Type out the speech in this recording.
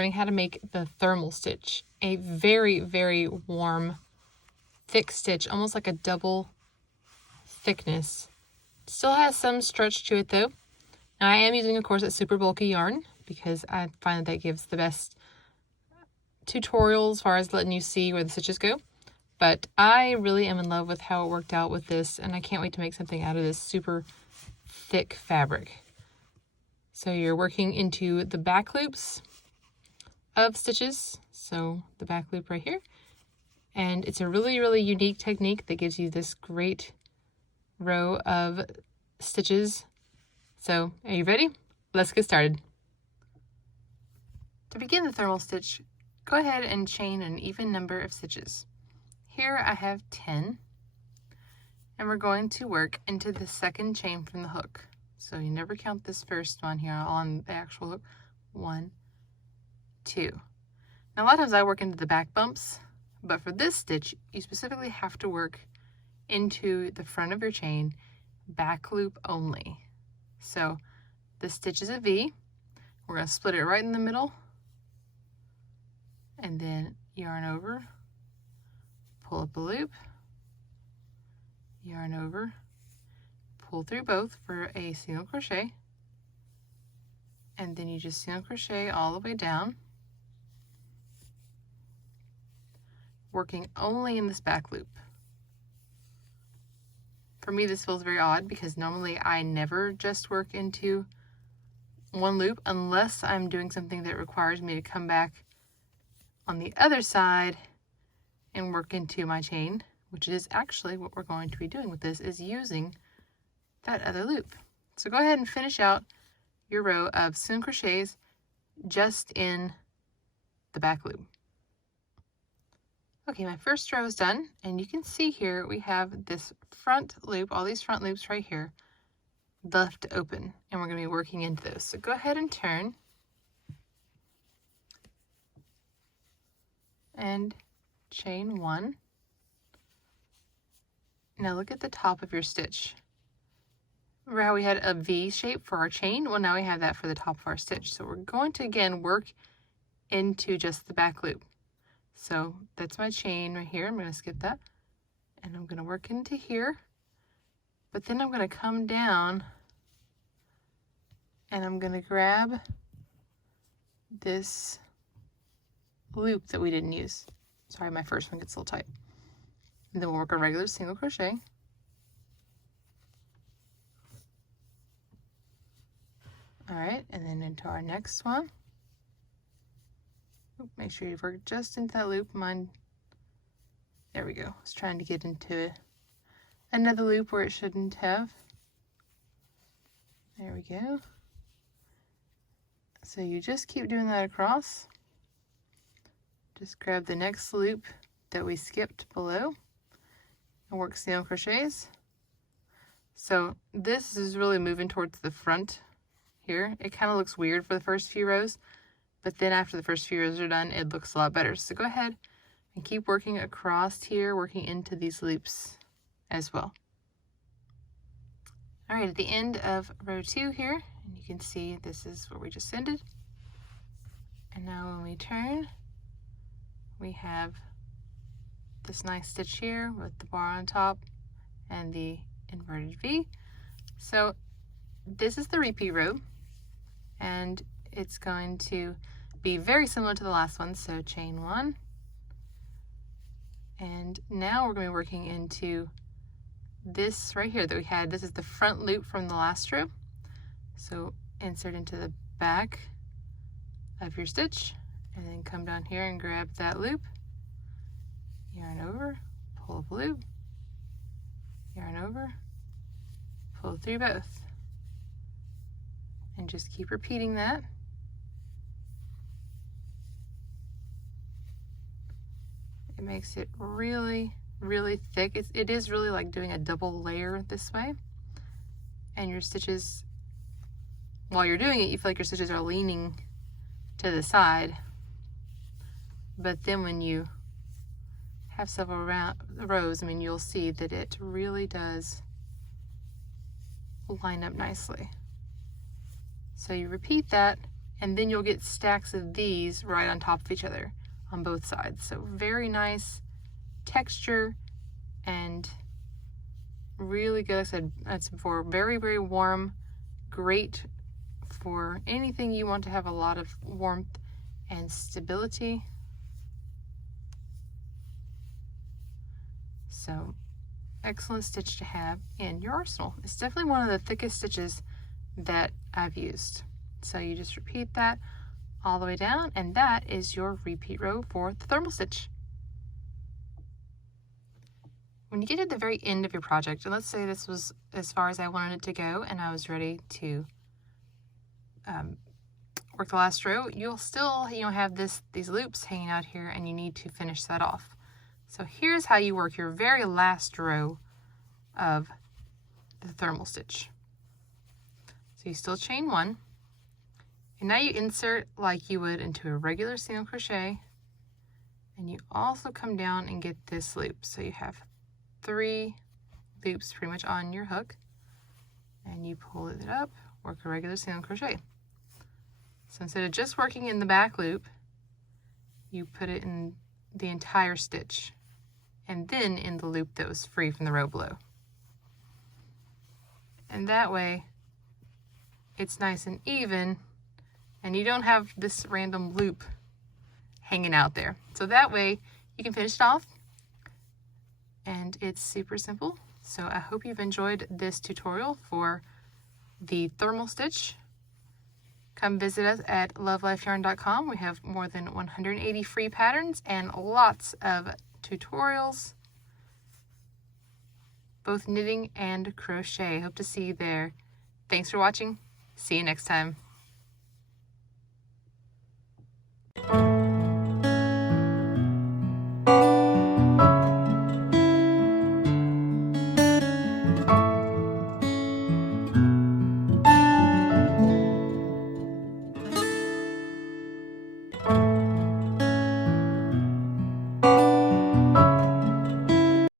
learning how to make the thermal stitch, a very, very warm, thick stitch, almost like a double thickness. Still has some stretch to it though. Now I am using, of course, a super bulky yarn because I find that gives the best tutorials as far as letting you see where the stitches go. But I really am in love with how it worked out with this, and I can't wait to make something out of this super thick fabric. So you're working into the back loops of stitches. So the back loop right here. And it's a really, really unique technique that gives you this great row of stitches. So are you ready? Let's get started. To begin the thermal stitch, go ahead and chain an even number of stitches. Here I have 10, and we're going to work into the second chain from the hook. So you never count this first one here on the actual hook. 1, 2. Now a lot of times I work into the back bumps, but for this stitch, you specifically have to work into the front of your chain, back loop only. So the stitch is a V. We're going to split it right in the middle, and then yarn over, pull up a loop, yarn over, pull through both for a single crochet, and then you just single crochet all the way down, working only in this back loop. For me, this feels very odd because normally I never just work into one loop unless I'm doing something that requires me to come back on the other side and work into my chain, which is actually what we're going to be doing with this, is using that other loop. So go ahead and finish out your row of single crochets just in the back loop. Okay, my first row is done, and you can see here we have this front loop, all these front loops right here, left open, and we're going to be working into those. So go ahead and turn and chain 1. Now look at the top of your stitch. Remember how we had a V shape for our chain? Well, now we have that for the top of our stitch. So we're going to again work into just the back loop. So that's my chain right here. I'm going to skip that, and I'm going to work into here, but then I'm going to come down and I'm going to grab this loop that we didn't use. Sorry, my first one gets a little tight. And then we'll work a regular single crochet. All right, and then into our next one. Make sure you work just into that loop. Mine, there we go. I was trying to get into another loop where it shouldn't have. There we go. So you just keep doing that across. Just grab the next loop that we skipped below and work single crochets. So this is really moving towards the front here. It kind of looks weird for the first few rows, but then after the first few rows are done, it looks a lot better. So go ahead and keep working across here, working into these loops as well. All right, at the end of row 2 here, and you can see this is where we just ended. And now when we turn, we have this nice stitch here with the bar on top and the inverted V. So this is the repeat row, and it's going to be very similar to the last one. So chain 1, and now we're going to be working into this right here that we had. This is the front loop from the last row. So insert into the back of your stitch, and then come down here and grab that loop, yarn over, pull up a loop, yarn over, pull through both, and just keep repeating that. It makes it really, really thick. It is really like doing a double layer this way, and your stitches, while you're doing it, you feel like your stitches are leaning to the side, but then when you have several rows, I mean, you'll see that it really does line up nicely. So you repeat that and then you'll get stacks of these right on top of each other on both sides. So very nice texture and really good. Like I said, that's for very, very warm, great for anything you want to have a lot of warmth and stability. So excellent stitch to have in your arsenal. It's definitely one of the thickest stitches that I've used. So you just repeat that all the way down, and that is your repeat row for the thermal stitch. When you get to the very end of your project, and let's say this was as far as I wanted it to go and I was ready to work the last row, you'll still have these loops hanging out here, and you need to finish that off. So here's how you work your very last row of the thermal stitch. So you still chain one, and now you insert like you would into a regular single crochet, and you also come down and get this loop. So you have 3 loops pretty much on your hook, and you pull it up, work a regular single crochet. So instead of just working in the back loop, you put it in the entire stitch, and then in the loop that was free from the row below. And that way it's nice and even, and you don't have this random loop hanging out there. So that way you can finish it off, and it's super simple. So I hope you've enjoyed this tutorial for the thermal stitch. Come visit us at love.life.yarn.com. We have more than 180 free patterns and lots of tutorials, both knitting and crochet. Hope to see you there. Thanks for watching. See you next time.